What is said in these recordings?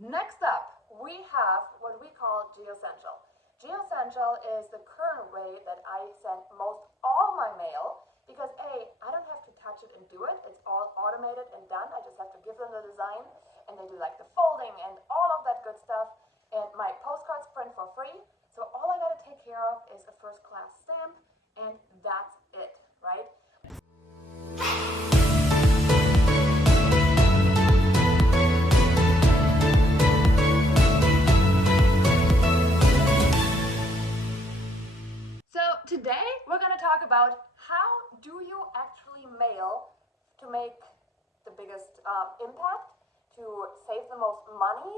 Next up, we have what we call Geocentral. Geocentral is the current way that I send most all my mail because A, I don't have to touch it and do it. It's all automated and done. I just have to give them the design and they do like the folding and all of that good stuff. And my postcards print for free. So all I gotta take care of is a first class stamp and that's it, right? So today we're going to talk about how do you actually mail to make the biggest impact, to save the most money,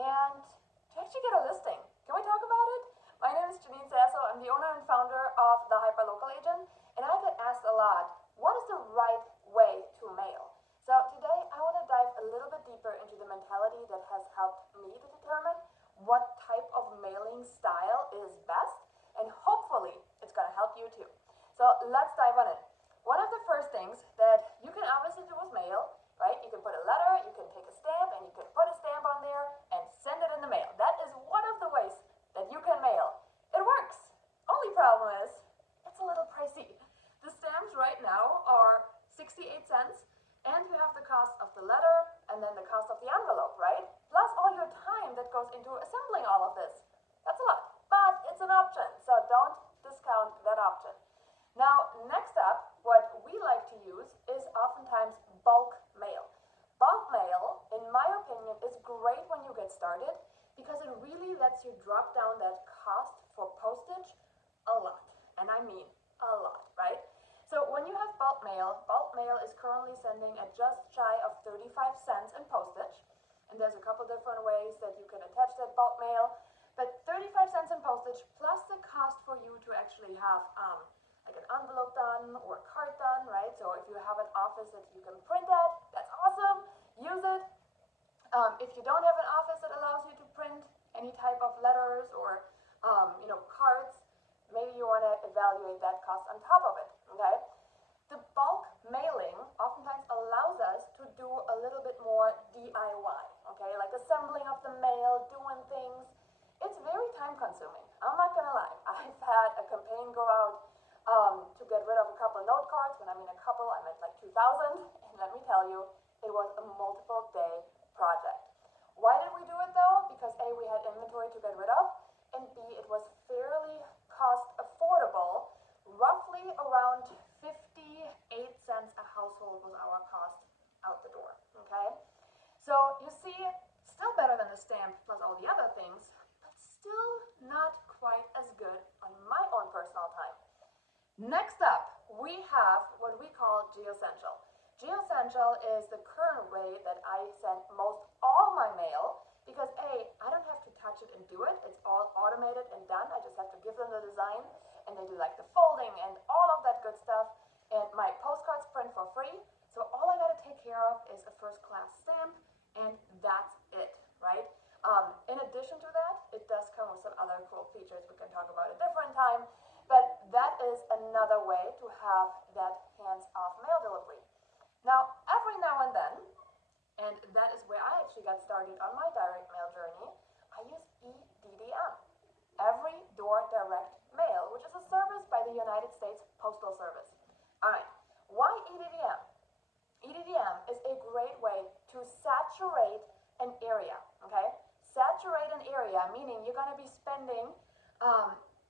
and to actually get a listing. Can we talk about it? My name is Janine Sasso. I'm the owner and founder of the Hyperlocalagent, and I get asked a lot, what is the right way to mail? So today I want to dive a little bit deeper into the mentality that has helped me to determine what type of mailing style is best, and hopefully it's going to help you too. So let's dive on in. One of the first things that you can obviously do with mail, right? You can put a letter, you can take a stamp, and you can put a stamp on there and send it in the mail. That is one of the ways that you can mail. It works. Only problem is it's a little pricey. The stamps right now are 68 cents, and you have the cost of the letter and then the cost of the envelope, right? Plus all your time that goes into assembling all of this. That's a lot, but it's an option, so don't discount that option. Now, next up, what we like to use is oftentimes bulk mail. Bulk mail, in my opinion, is great when you get started because it really lets you drop down that cost for postage a lot, and I mean a lot, right? So when you have bulk mail is currently sending at just shy of 35 cents in postage, and there's a couple different ways that you can attach that bulk mail. But 35 cents in postage plus the cost for you to actually have like an envelope done or a card done, right? So if you have an office that you can print at, that's awesome, use it. If you don't have an office that allows you to print any type of letters or cards, maybe you want to evaluate that cost on top of it, okay? The bulk mailing oftentimes allows us to do a little bit more DIY, okay? Like assembling of the mail, doing things. It's very time consuming. I'm not gonna lie. I've had a campaign go out to get rid of a couple of note cards. When I mean a couple, I meant like 2,000. And let me tell you, it was a multiple day project. Why did we do it though? Because A, we had inventory to get rid of, and B, it was fairly cost affordable. Roughly around 58 cents a household was our cost out the door, okay? So you see, still better than the stamp plus all the other things, still not quite as good on my own personal time. Next up, we have what we call Geocentral. Geocentral is the current way that I send most all my mail because A, I don't have to touch it and do it. It's all automated and done. I just have to give them the design and they do like the folding and all of that good stuff. And my postcards print for free. So all I gotta take care of is a first class stamp and that's it, right? In addition to that, it does come with some other cool features we can talk about a different time, but that is another way to have that hands-off mail delivery. Now, every now and then, and that is where I actually got started on my direct mail journey, I use EDDM, Every Door Direct Mail, which is a service by the United States Postal Service. All right, why EDDM? EDDM is a great way to saturate an area, okay? Saturate an area, meaning you're going to be spending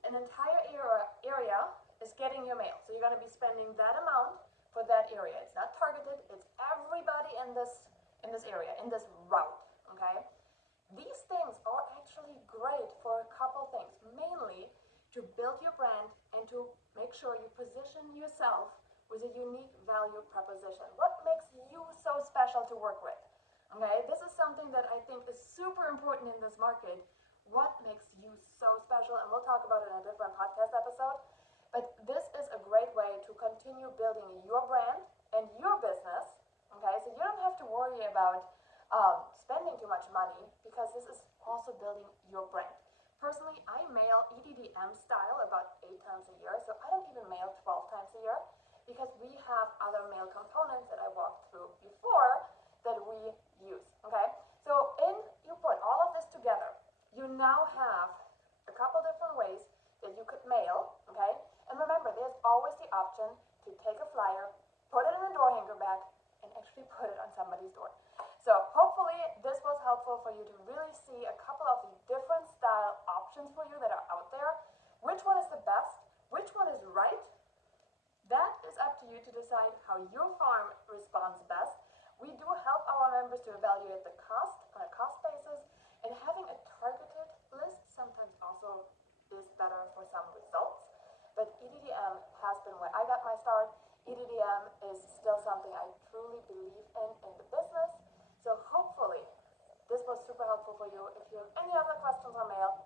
an entire area is getting your mail. So you're going to be spending that amount for that area. It's not targeted, it's everybody in this area, in this route, okay? These things are actually great for a couple things, mainly to build your brand and to make sure you position yourself with a unique value proposition. What makes you so special to work with? Okay, this is something that I think is super important in this market. What makes you so special? And we'll talk about it in a different podcast episode. But this is a great way to continue building your brand and your business. Okay, so you don't have to worry about spending too much money because this is also building your brand. Personally, I mail EDDM style about 8 times a year, so I don't even mail 12 times a year because we have other mail components that I walked through before that we use, okay? So you put now have a couple different ways that you could mail, okay? And remember, there's always the option to take a flyer, put it in a door hanger bag, and actually put it on somebody's door. So hopefully this was helpful for you to really see a couple of the different style options for you that are out there. Which one is the best? Which one is right? That is up to you to decide how your farm responds best. We do help our members to evaluate the cost on a cost basis, and having a targeted list sometimes also is better for some results. But EDDM has been where I got my start. EDDM is still something I truly believe in the business. So hopefully this was super helpful for you. If you have any other questions on mail,